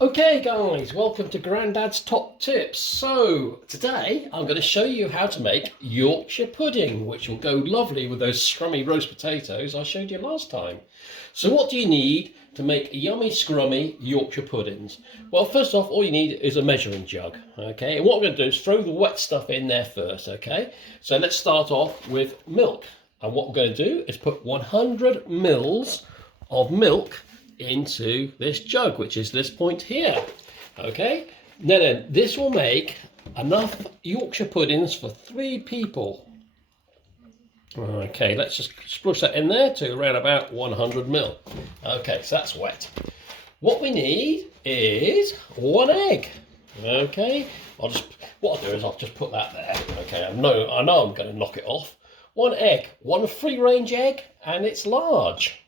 Okay guys, welcome to Grandad's Top Tips. So today I'm going to show you how to make Yorkshire pudding, which will go lovely with those scrummy roast potatoes I showed you last time. So what do you need to make yummy scrummy Yorkshire puddings? Well, first off, all you need is a measuring jug, okay? And what we're going to do is throw the wet stuff in there first, okay? So let's start off with milk. And what we're going to do is put 100 mils of milk into this jug, which is this point here. Okay, now then, this will make enough Yorkshire puddings for 3 people. Okay, let's just splush that in there to around about 100 mil. Okay, so that's wet. What we need is 1 egg. Okay, what I'll do is I'll just put that there. Okay, I know I'm going to knock it off. 1 egg, 1 free-range egg, and it's large.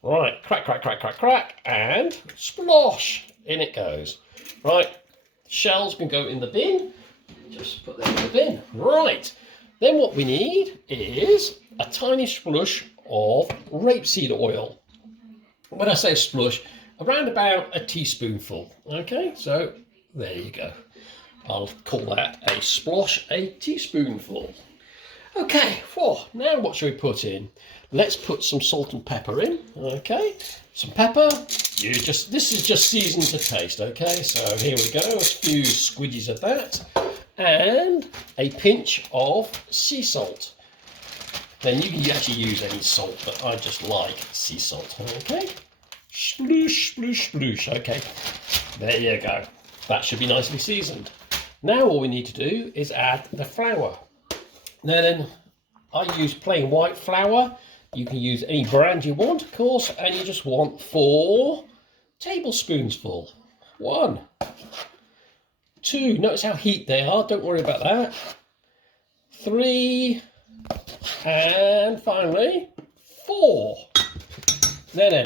Right, crack, crack, crack, crack, crack, and splosh, in it goes. Right, shells can go in the bin, just put them in the bin. Right, then what we need is a tiny splush of rapeseed oil. When I say splush, around about a teaspoonful. Okay, so there you go. I'll call that a splosh, a teaspoonful. Okay, now what should we put in? Let's put some salt and pepper in, okay? Some pepper, this is just seasoned to taste, okay? So here we go, a few squidges of that, and a pinch of sea salt. Then you can actually use any salt, but I just like sea salt, okay? Sploosh, sploosh, sploosh, okay. There you go. That should be nicely seasoned. Now all we need to do is add the flour. Now then, I use plain white flour. You can use any brand you want, of course, and you just want 4 tablespoons full. 1, 2, notice how heat they are, don't worry about that. 3, and finally 4. Now then,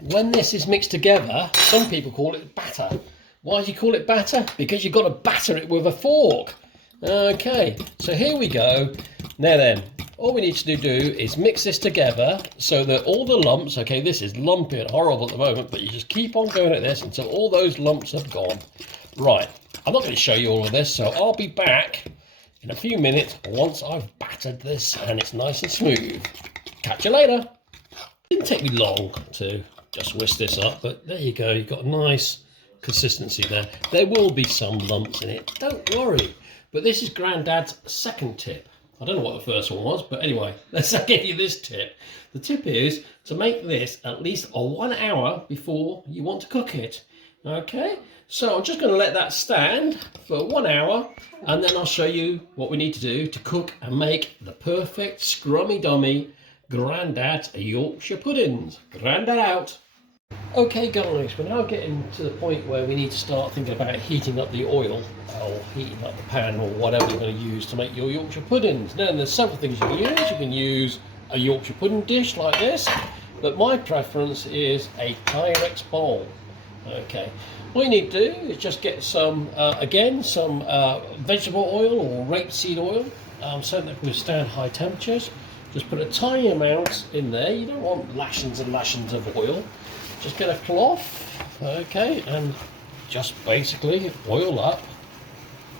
when this is mixed together, some people call it batter. Why do you call it batter? Because you've got to batter it with a fork. Okay, so here we go. Now then, all we need to do is mix this together so that all the lumps, okay, this is lumpy and horrible at the moment, but you just keep on going at this until all those lumps have gone. Right, I'm not going to show you all of this, so I'll be back in a few minutes once I've battered this and it's nice and smooth. Catch you later. Didn't take me long to just whisk this up, but there you go, you've got a nice consistency there. There will be some lumps in it, don't worry. But this is Grandad's second tip. I don't know what the first one was, but anyway, let's give you this tip. The tip is to make this at least 1 hour before you want to cook it. Okay, so I'm just going to let that stand for 1 hour, and then I'll show you what we need to do to cook and make the perfect scrummy dummy Grandad's Yorkshire puddings. Grandad out. Okay guys, we're now getting to the point where we need to start thinking about heating up the oil or heating up the pan or whatever you're going to use to make your Yorkshire puddings. Now there's several things you can use. You can use a Yorkshire pudding dish like this, but my preference is a Pyrex bowl. Okay, all you need to do is just get some, some vegetable oil or rapeseed oil, something that can withstand high temperatures. Just put a tiny amount in there. You don't want lashings and lashings of oil. Just get a cloth, okay, and just basically oil up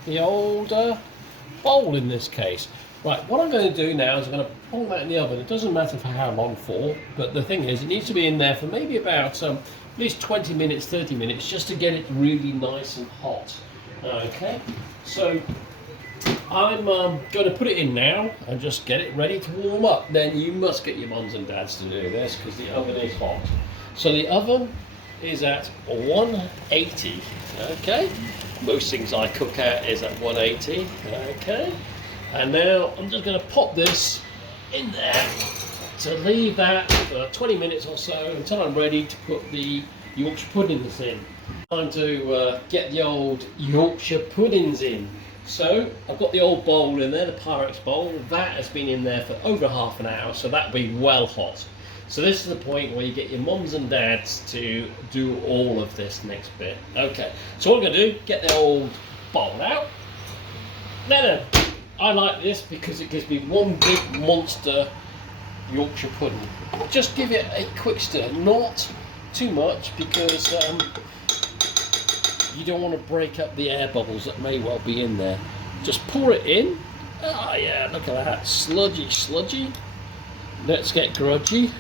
the old bowl in this case. Right, what I'm going to do now is I'm going to put that in the oven. It doesn't matter for how long for, but the thing is it needs to be in there for maybe about at least 20 minutes, 30 minutes, just to get it really nice and hot. Okay, so I'm going to put it in now and just get it ready to warm up. Then you must get your mums and dads to do this because the oven is hot. So the oven is at 180, okay? Most things I cook at is at 180, okay? And now I'm just going to pop this in there to leave that for 20 minutes or so until I'm ready to put the Yorkshire puddings in. Time to get the old Yorkshire puddings in. So I've got the old bowl in there, the Pyrex bowl. That has been in there for over half an hour, so that'll be well hot. So this is the point where you get your mums and dads to do all of this next bit. Okay, so what I'm going to do, get the old bowl out. Now I like this because it gives me one big monster Yorkshire pudding. Just give it a quick stir, not too much because you don't want to break up the air bubbles that may well be in there. Just pour it in. Oh yeah, look at that. Sludgy, sludgy. Let's get grudgy.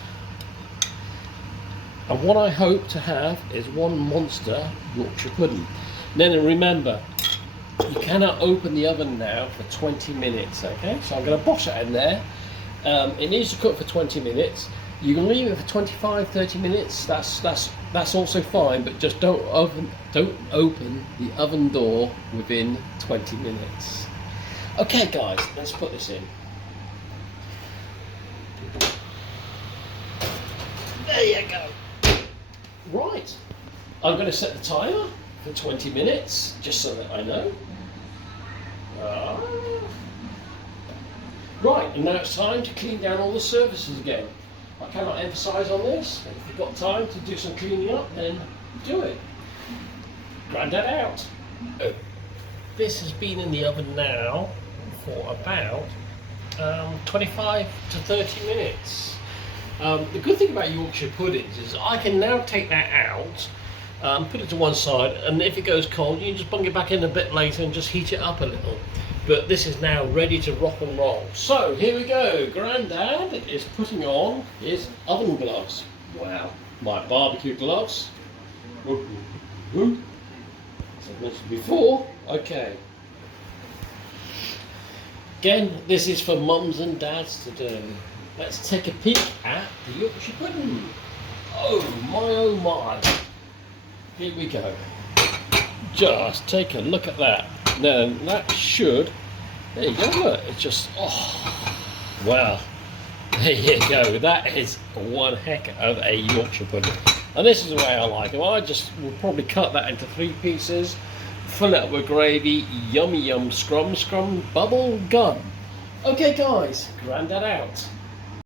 And what I hope to have is one monster Yorkshire pudding. Then remember, you cannot open the oven now for 20 minutes, okay? So I'm going to bosh it in there. It needs to cook for 20 minutes. You can leave it for 25-30 minutes. That's also fine, but just don't open the oven door within 20 minutes. Okay, guys, let's put this in. There you go. Right, I'm going to set the timer for 20 minutes, just so that I know. Right, and now it's time to clean down all the surfaces again. I cannot emphasise on this. If you've got time to do some cleaning up, then do it. Grandad out. This has been in the oven now for about 25 to 30 minutes. The good thing about Yorkshire puddings is I can now take that out, put it to one side, and if it goes cold, you can just bung it back in a bit later and just heat it up a little. But this is now ready to rock and roll. So here we go. Grandad is putting on his oven gloves. Wow, my barbecue gloves. As I mentioned before, okay. Again, this is for mums and dads to do. Let's take a peek at the Yorkshire pudding. Oh my. Here we go. Just take a look at that. Now that should, there you go, look, it's just, oh, wow. There you go, that is one heck of a Yorkshire pudding. And this is the way I like it. I just will probably cut that into 3 pieces, fill it up with gravy, yummy scrum, bubble gum. Okay guys, Grandad out.